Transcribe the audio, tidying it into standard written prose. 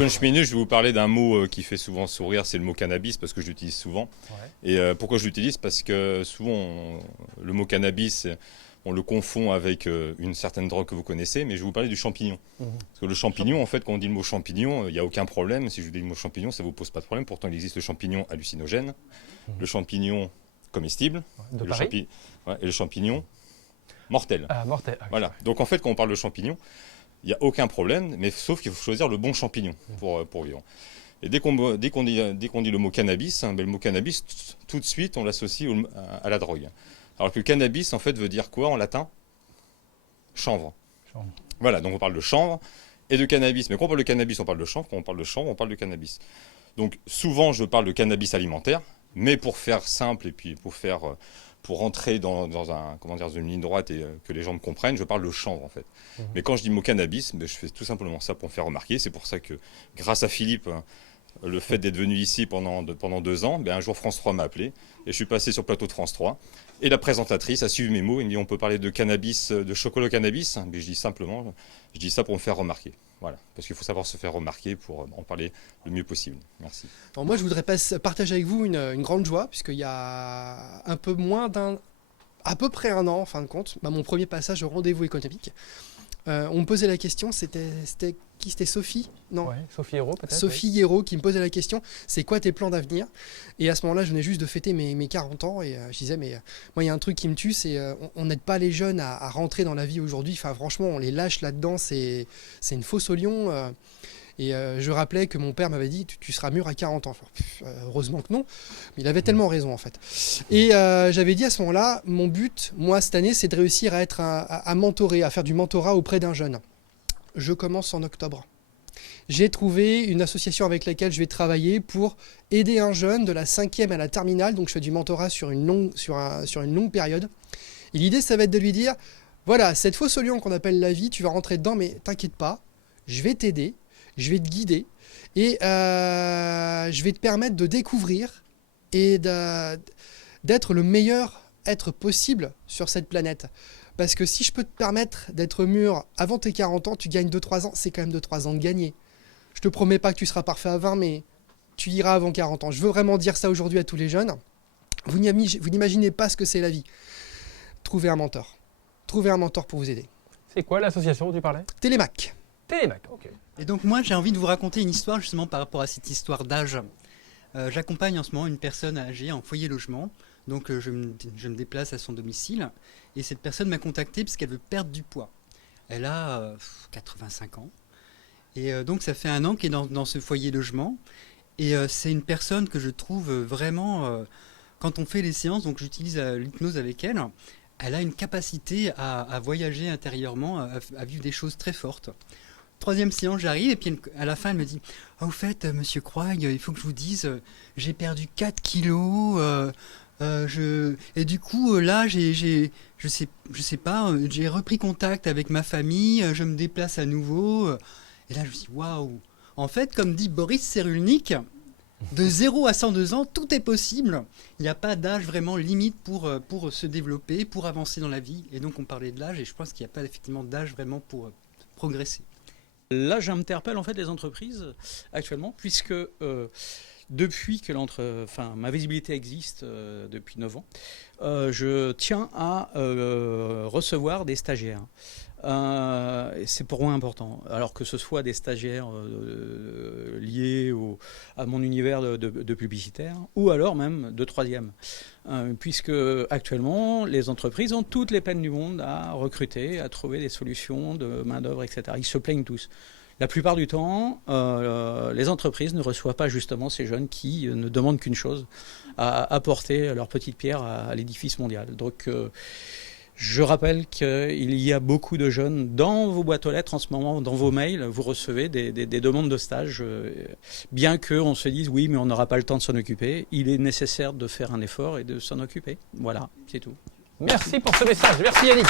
Punch Minute, je vais vous parler d'un mot qui fait souvent sourire, c'est le mot cannabis, parce que je l'utilise souvent. Ouais. Et pourquoi je l'utilise? Parce que souvent, le mot cannabis, on le confond avec une certaine drogue que vous connaissez, mais je vais vous parler du champignon. Parce que le champignon, en fait, quand on dit le mot champignon, il n'y a aucun problème. Si je vous dis le mot champignon, ça ne vous pose pas de problème. Pourtant, il existe le champignon hallucinogène, le champignon comestible, et le champignon mortel. Ah, mortel. Ah, voilà. Donc, en fait, quand on parle de champignon, il n'y a aucun problème, mais sauf qu'il faut choisir le bon champignon pour vivre. Et dès qu'on dit le mot cannabis, le mot cannabis, tout de suite, on l'associe à la drogue. Alors que le cannabis, en fait, veut dire quoi en latin? Chanvre. Voilà, donc on parle de chanvre et de cannabis. Mais quand on parle de cannabis, on parle de chanvre. Quand on parle de chanvre, on parle de cannabis. Donc souvent, je parle de cannabis alimentaire, mais pour faire simple et puis pour rentrer dans une ligne droite et que les gens me comprennent, je parle de chanvre en fait. Mais quand je dis le mot cannabis, je fais tout simplement ça pour me faire remarquer. C'est pour ça que, grâce à Philippe, le fait d'être venu ici pendant 2 ans, un jour France 3 m'a appelé et je suis passé sur le plateau de France 3. Et la présentatrice a suivi mes mots et me dit on peut parler de cannabis, de chocolat cannabis. Mais je dis simplement, je dis ça pour me faire remarquer. Voilà, parce qu'il faut savoir se faire remarquer pour en parler le mieux possible. Merci. Alors moi, je voudrais partager avec vous une grande joie, puisqu'il y a un peu à peu près un an, en fin de compte, mon premier passage au rendez-vous économique. On me posait la question, c'était Sophie? Non. Ouais, Sophie Hérault peut-être. Sophie Hérault qui me posait la question, c'est quoi tes plans d'avenir? Et à ce moment-là, je venais juste de fêter mes 40 ans et je disais, mais moi, il y a un truc qui me tue, c'est on n'aide pas les jeunes à rentrer dans la vie aujourd'hui. Enfin, franchement, on les lâche là-dedans, c'est une fosse au lion. Et je rappelais que mon père m'avait dit tu seras mûr à 40 ans. Heureusement que non, mais il avait tellement raison en fait. Et j'avais dit à ce moment-là, mon but, moi cette année, c'est de réussir à mentorer, à faire du mentorat auprès d'un jeune. Je commence en octobre. J'ai trouvé une association avec laquelle je vais travailler pour aider un jeune de la 5e à la terminale. Donc je fais du mentorat sur une longue période. Et l'idée, ça va être de lui dire, voilà, cette fosse au lion qu'on appelle la vie, tu vas rentrer dedans, mais t'inquiète pas, je vais t'aider. Je vais te guider et je vais te permettre de découvrir et d'être le meilleur être possible sur cette planète. Parce que si je peux te permettre d'être mûr avant tes 40 ans, tu gagnes 2-3 ans, c'est quand même 2-3 ans de gagner. Je te promets pas que tu seras parfait à 20, mais tu iras avant 40 ans. Je veux vraiment dire ça aujourd'hui à tous les jeunes. Vous n'imaginez pas ce que c'est la vie. Trouvez un mentor. Trouvez un mentor pour vous aider. C'est quoi l'association dont tu parlais? Télémac. Télémac, ok. Et donc moi j'ai envie de vous raconter une histoire justement par rapport à cette histoire d'âge. J'accompagne en ce moment une personne âgée en foyer logement, donc je me déplace à son domicile et cette personne m'a contacté parce qu'elle veut perdre du poids. Elle a 85 ans et donc ça fait 1 an qu'elle est dans ce foyer logement et c'est une personne que je trouve vraiment, quand on fait les séances, donc j'utilise l'hypnose avec elle, elle a une capacité à voyager intérieurement, à vivre des choses très fortes. 3e séance, j'arrive et puis à la fin, elle me dit « Ah, au fait, monsieur Croix, il faut que je vous dise, j'ai perdu 4 kilos, et du coup, là, je sais pas, j'ai repris contact avec ma famille, je me déplace à nouveau. » Et là, je me dis « Waouh !» En fait, comme dit Boris Cyrulnik, de 0 à 102 ans, tout est possible. Il n'y a pas d'âge vraiment limite pour se développer, pour avancer dans la vie. Et donc, on parlait de l'âge et je pense qu'il n'y a pas effectivement d'âge vraiment pour progresser. Là, j'interpelle en fait les entreprises actuellement, puisque depuis que ma visibilité existe depuis 9 ans, je tiens à recevoir des stagiaires. C'est pour moi important. Alors que ce soit des stagiaires liés à mon univers de publicitaire, ou alors même de 3e. Puisque actuellement, les entreprises ont toutes les peines du monde à recruter, à trouver des solutions de main-d'œuvre, etc. Ils se plaignent tous. La plupart du temps, les entreprises ne reçoivent pas justement ces jeunes qui ne demandent qu'une chose, à apporter leur petite pierre à l'édifice mondial. Donc, je rappelle qu'il y a beaucoup de jeunes dans vos boîtes aux lettres en ce moment, dans vos mails, vous recevez des demandes de stage. Bien qu'on se dise oui, mais on n'aura pas le temps de s'en occuper, il est nécessaire de faire un effort et de s'en occuper. Voilà, c'est tout. Merci pour ce message. Merci Yannick.